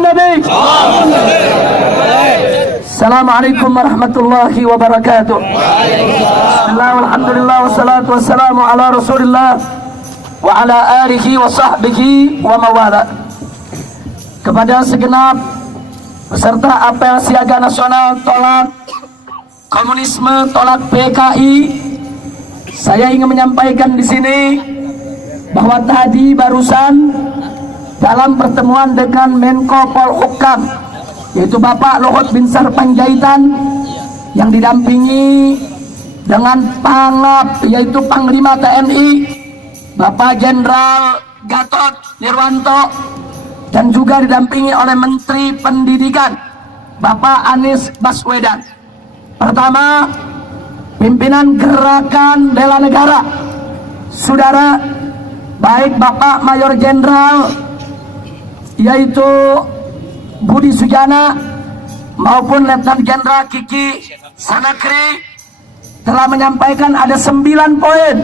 Nabi. Assalamualaikum warahmatullahi wabarakatuh. Bismillah, alhamdulillah, wassalatu wassalamu ala rasulillah wa ala alihi wa sahbihi wa mawala. Kepada segenap peserta apel siaga nasional tolak komunisme, tolak PKI, saya ingin menyampaikan di sini bahwa tadi barusan dalam pertemuan dengan Menko Polhukam, yaitu Bapak Luhut Binsar Panjaitan, yang didampingi dengan Pangap, yaitu Panglima TNI Bapak Jenderal Gatot Nirwanto, dan juga didampingi oleh Menteri Pendidikan Bapak Anies Baswedan. Pertama, pimpinan Gerakan Bela Negara, saudara, baik Bapak Mayor Jenderal yaitu Budi Sujana maupun Letnan Jenderal Kiki Sanakri telah menyampaikan ada 9 poin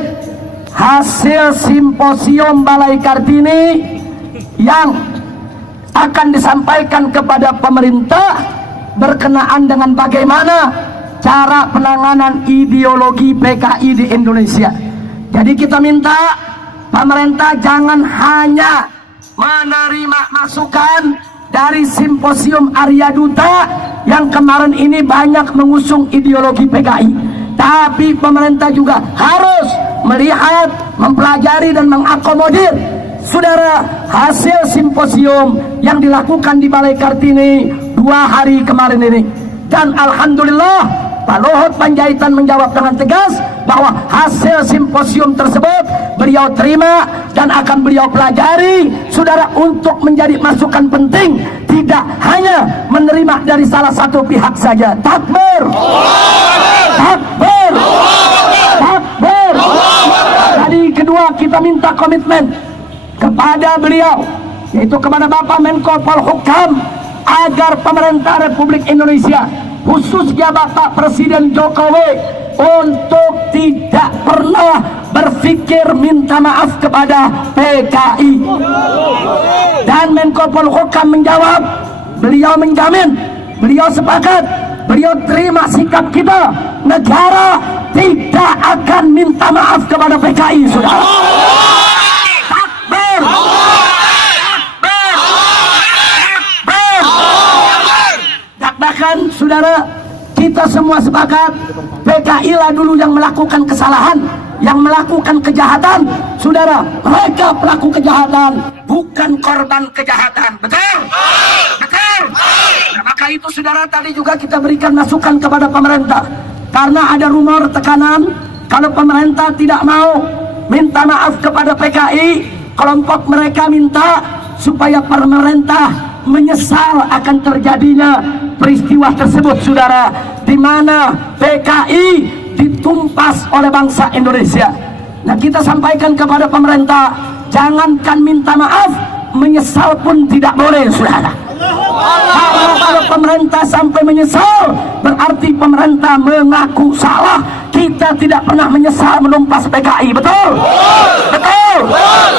hasil simposium Balai Kartini yang akan disampaikan kepada pemerintah berkenaan dengan bagaimana cara penanganan ideologi PKI di Indonesia. Jadi kita minta pemerintah jangan hanya menerima masukan dari simposium Arya Duta yang kemarin ini banyak mengusung ideologi PKI, tapi pemerintah juga harus melihat, mempelajari dan mengakomodir, saudara, hasil simposium yang dilakukan di Balai Kartini 2 hari kemarin ini. Dan alhamdulillah Pak Luhut Panjaitan menjawab dengan tegas bahwa hasil simposium tersebut beliau terima dan akan beliau pelajari, saudara, untuk menjadi masukan penting, tidak hanya menerima dari salah satu pihak saja. Takbir, takbir, takbir. Jadi kedua, kita minta komitmen kepada beliau, yaitu kepada Bapak Menko Polhukam, agar pemerintah Republik Indonesia, khususnya Bapak Presiden Jokowi, untuk tidak pernah berpikir minta maaf kepada PKI. Dan Menko Polhukam menjawab, beliau menjamin, beliau sepakat, beliau terima sikap kita, negara tidak akan minta maaf kepada PKI, saudara. Takbir, bahkan saudara, kita semua sepakat PKI lah dulu yang melakukan kesalahan, yang melakukan kejahatan, saudara. Mereka pelaku kejahatan, bukan korban kejahatan. Betul? Betul? Nah, maka itu saudara, tadi juga kita berikan masukan kepada pemerintah, karena ada rumor tekanan kalau pemerintah tidak mau minta maaf kepada PKI, kelompok mereka minta supaya pemerintah menyesal akan terjadinya peristiwa tersebut, saudara, di mana PKI ditumpas oleh bangsa Indonesia. Nah, kita sampaikan kepada pemerintah, jangankan minta maaf, menyesal pun tidak boleh, saudara. Karena kalau pemerintah sampai menyesal, berarti pemerintah mengaku salah. Kita tidak pernah menyesal menumpas PKI, betul? Betul?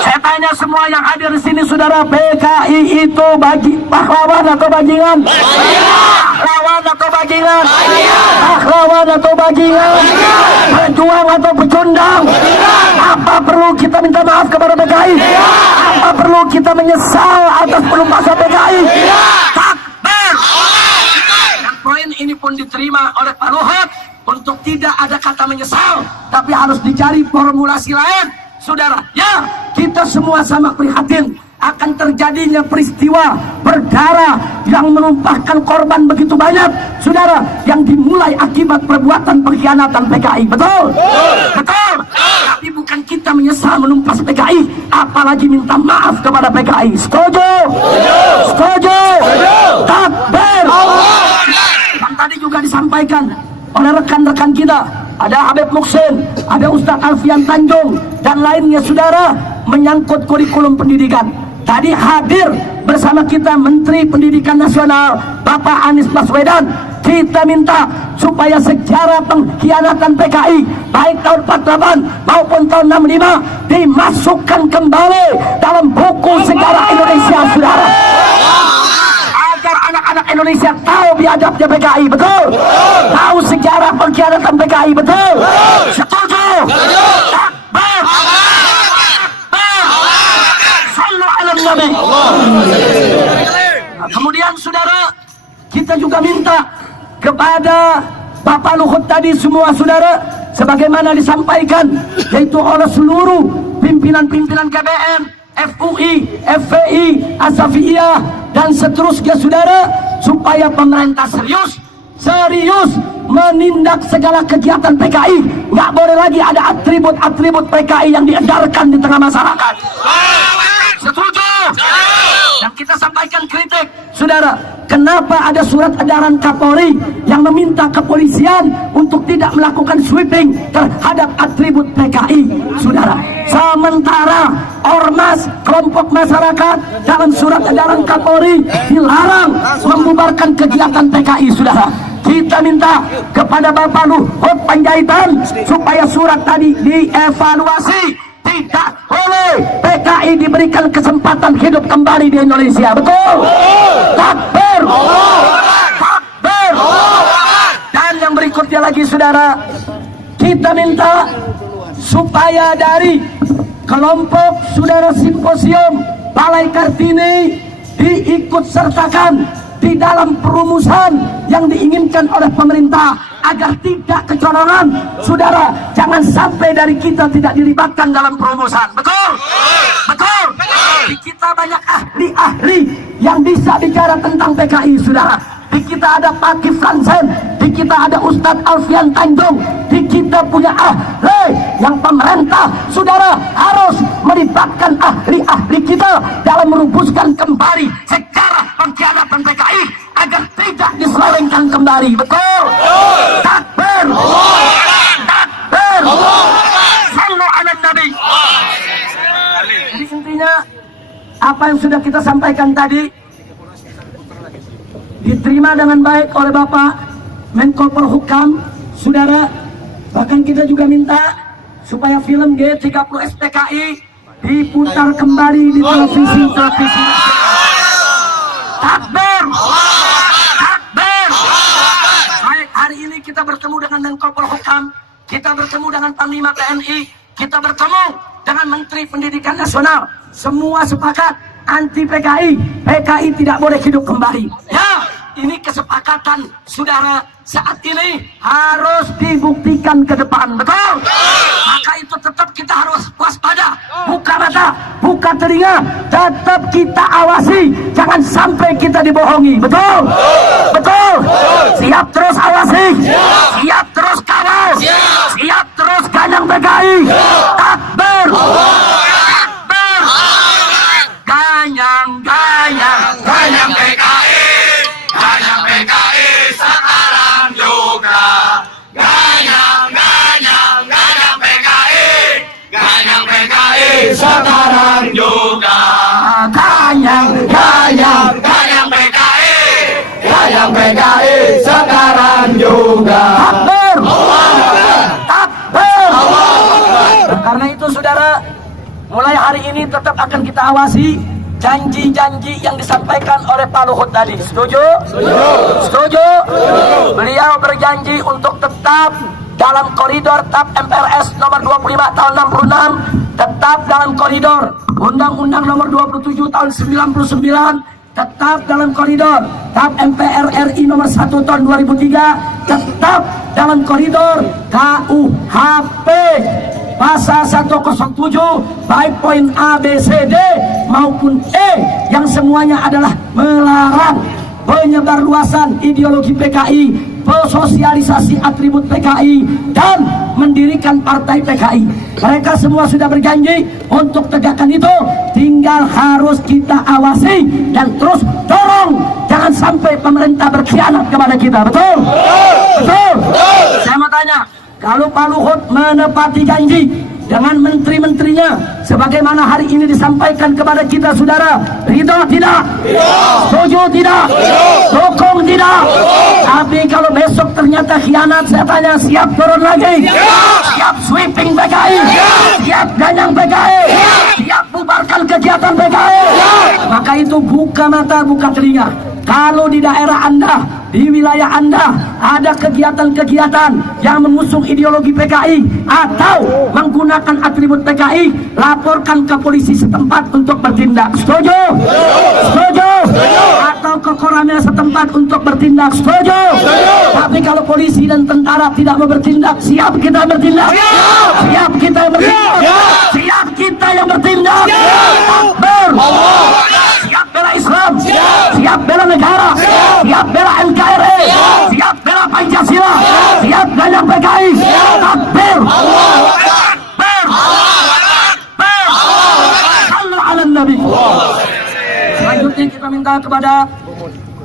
Saya tanya semua yang hadir di sini, saudara, PKI itu bagi pahlawan atau bajingan? Pahlawan atau bajingan? Pahlawan atau bajingan? Pejuang atau pecundang? Apa perlu kita minta maaf kepada PKI? Apa perlu kita menyesal atas penumpasan PKI? Takbir! Dan poin ini pun diterima oleh Pak Luhut untuk tidak ada kata menyesal, tapi harus dicari formulasi lain, saudara. Ya, kita semua sama prihatin akan terjadinya peristiwa berdarah yang menumpahkan korban begitu banyak, saudara, yang dimulai akibat perbuatan pengkhianatan PKI. Betul? Betul? Tapi bukan kita menyesal menumpas PKI, apalagi minta maaf kepada PKI. Setuju? Setuju? Takbir! Yang tadi juga disampaikan oleh rekan-rekan kita, ada Habib Muksin, ada Ustadz Alfian Tanjung, dan lainnya, saudara, menyangkut kurikulum pendidikan. Tadi hadir bersama kita Menteri Pendidikan Nasional Bapak Anies Baswedan. Kita minta supaya sejarah pengkhianatan PKI baik tahun 48 maupun tahun 65 dimasukkan kembali dalam buku sejarah Indonesia, saudara. Indonesia tahu biadabnya PKI, betul? Tahu sejarah pengkhianatan PKI, betul? Setuju? Takbir! Sallu ala Nabi. Kemudian saudara, kita juga minta kepada Bapak Luhut tadi, semua saudara, sebagaimana disampaikan, yaitu oleh seluruh pimpinan-pimpinan GBN, FUI, FPI, Asafiyah, dan seterusnya saudara, supaya pemerintah serius menindak segala kegiatan PKI. Nggak boleh lagi ada atribut-atribut PKI yang diedarkan di tengah masyarakat. Setuju? Dan kita sampaikan kritik, saudara. Kenapa ada surat edaran Kapolri yang meminta kepolisian untuk tidak melakukan sweeping terhadap atribut PKI, saudara? Sementara ormas kelompok masyarakat dalam surat edaran Kapolri dilarang membubarkan kegiatan PKI, saudara. Kita minta kepada Bapak Luhut Panjaitan supaya surat tadi dievaluasi. Tidak boleh PKI diberikan kesempatan hidup kembali di Indonesia, betul? Takbir! Takbir! Dan yang berikutnya lagi saudara, kita minta supaya dari kelompok saudara simposium Balai Kartini diikut sertakan di dalam perumusan yang diinginkan oleh pemerintah agar tidak kecolongan. Saudara, jangan sampai dari kita tidak dilibatkan dalam perumusan. Betul? Betul? Di kita banyak ahli-ahli yang bisa bicara tentang PKI, saudara. Di kita ada Pak Kiflansen, di kita ada Ustadz Alfian Tanjung, di kita punya ahli yang pemerintah, saudara, harus melibatkan ahli-ahli kita dalam merumuskan kembali sejarah pengkhianatan PKI agar tidak diselewengkan kembali. Betul? Takbir! Takbir! Sallu ala Nabi. Jadi intinya apa yang sudah kita sampaikan tadi diterima dengan baik oleh Bapak Menko Polhukam, saudara. Bahkan kita juga minta supaya film G30 SPKI diputar kembali di televisi. Takbir! Takbir! Baik, hari ini kita bertemu dengan Menko Polhukam, kita bertemu dengan Panglima TNI, kita bertemu dengan Menteri Pendidikan Nasional. Semua sepakat anti PKI. PKI tidak boleh hidup kembali. Ya, ini kesepakatan saudara. Saat ini harus dibuktikan ke depan, betul? Maka itu tetap kita harus waspada, buka mata, buka telinga, tetap kita awasi, jangan sampai kita dibohongi, betul? Betul? Siap terus awasi, siap terus kawal, siap terus ganyang PKI. Takbir! Takbir! Ganyang PKI, ganyang PKI sekarang juga. Ganyang PKI sekarang juga. Ganyang PKI sekarang juga. Takbir! Takbir! Karena itu saudara, mulai hari ini tetap akan kita awasi janji-janji yang disampaikan oleh Pak Luhut tadi. Setuju? Setuju? Beliau berjanji untuk tetap dalam koridor TAP MPRS nomor 25 tahun 66, tetap dalam koridor Undang-Undang nomor 27 tahun 99, tetap dalam koridor TAP MPR RI nomor 1 tahun 2003, tetap dalam koridor KUHP pasal 107 baik poin A, B, C, D maupun E yang semuanya adalah melarang penyebarluasan ideologi PKI, sosialisasi atribut PKI, dan mendirikan partai PKI. Mereka semua sudah berjanji untuk tegakkan itu, tinggal harus kita awasi dan terus dorong jangan sampai pemerintah berkhianat kepada kita. Betul? Betul? Saya mau tanya, kalau Pak Luhut menepati janji dengan menteri-menterinya sebagaimana hari ini disampaikan kepada kita, saudara, ridho tidak? Setuju tidak? Dukung tidak? Tapi kalau besok ternyata khianat, saya tanya, siap turun lagi? Siap sweeping PKI? Siap ganyang PKI? Siap bubarkan kegiatan PKI? Maka itu buka mata, buka telinga, Kalau di daerah Anda, di wilayah Anda ada kegiatan-kegiatan yang mengusung ideologi PKI atau menggunakan atribut PKI, laporkan ke polisi setempat untuk bertindak. Setuju? Setuju? Atau ke Koramil setempat untuk bertindak. Setuju? Tapi kalau polisi dan tentara tidak mau bertindak, siap kita bertindak? Siap kita yang bertindak? Siap kita yang bertindak? Takbir! Siap bela Islam, siap bela negara, siap bela NKRI, siap bela Pancasila, siap ganyang PKI. Takbir! Takbir! Takbir! Sallu ala Nabi. Selanjutnya kita minta kepada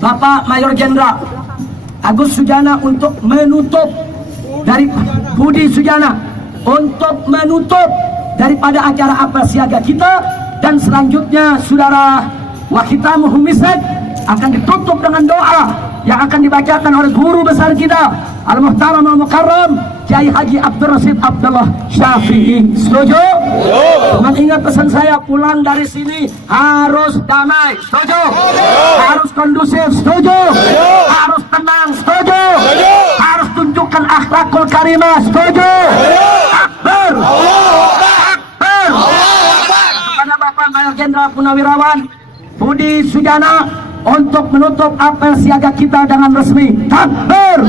Bapak Mayor Jenderal Agus Sujana untuk menutup dari Budi Sujana untuk menutup daripada acara apel siaga kita, dan selanjutnya saudara Wakhitamuhu Misek akan ditutup dengan doa yang akan dibacakan oleh guru besar kita Al-Muhtaram Al-Mukarram Kiai Haji Abdul Rasid Abdullah Syafi'i. Setuju? Dengan ingat pesan saya, pulang dari sini harus damai. Setuju? Harus kondusif. Setuju? Harus tenang. Setuju? Harus tunjukkan akhlakul karimah. Setuju? Akbar! Akbar! Kepada Bapak Mayor Jenderal Punawirawan Budi Sujana untuk menutup apel siaga kita dengan resmi. Takbir!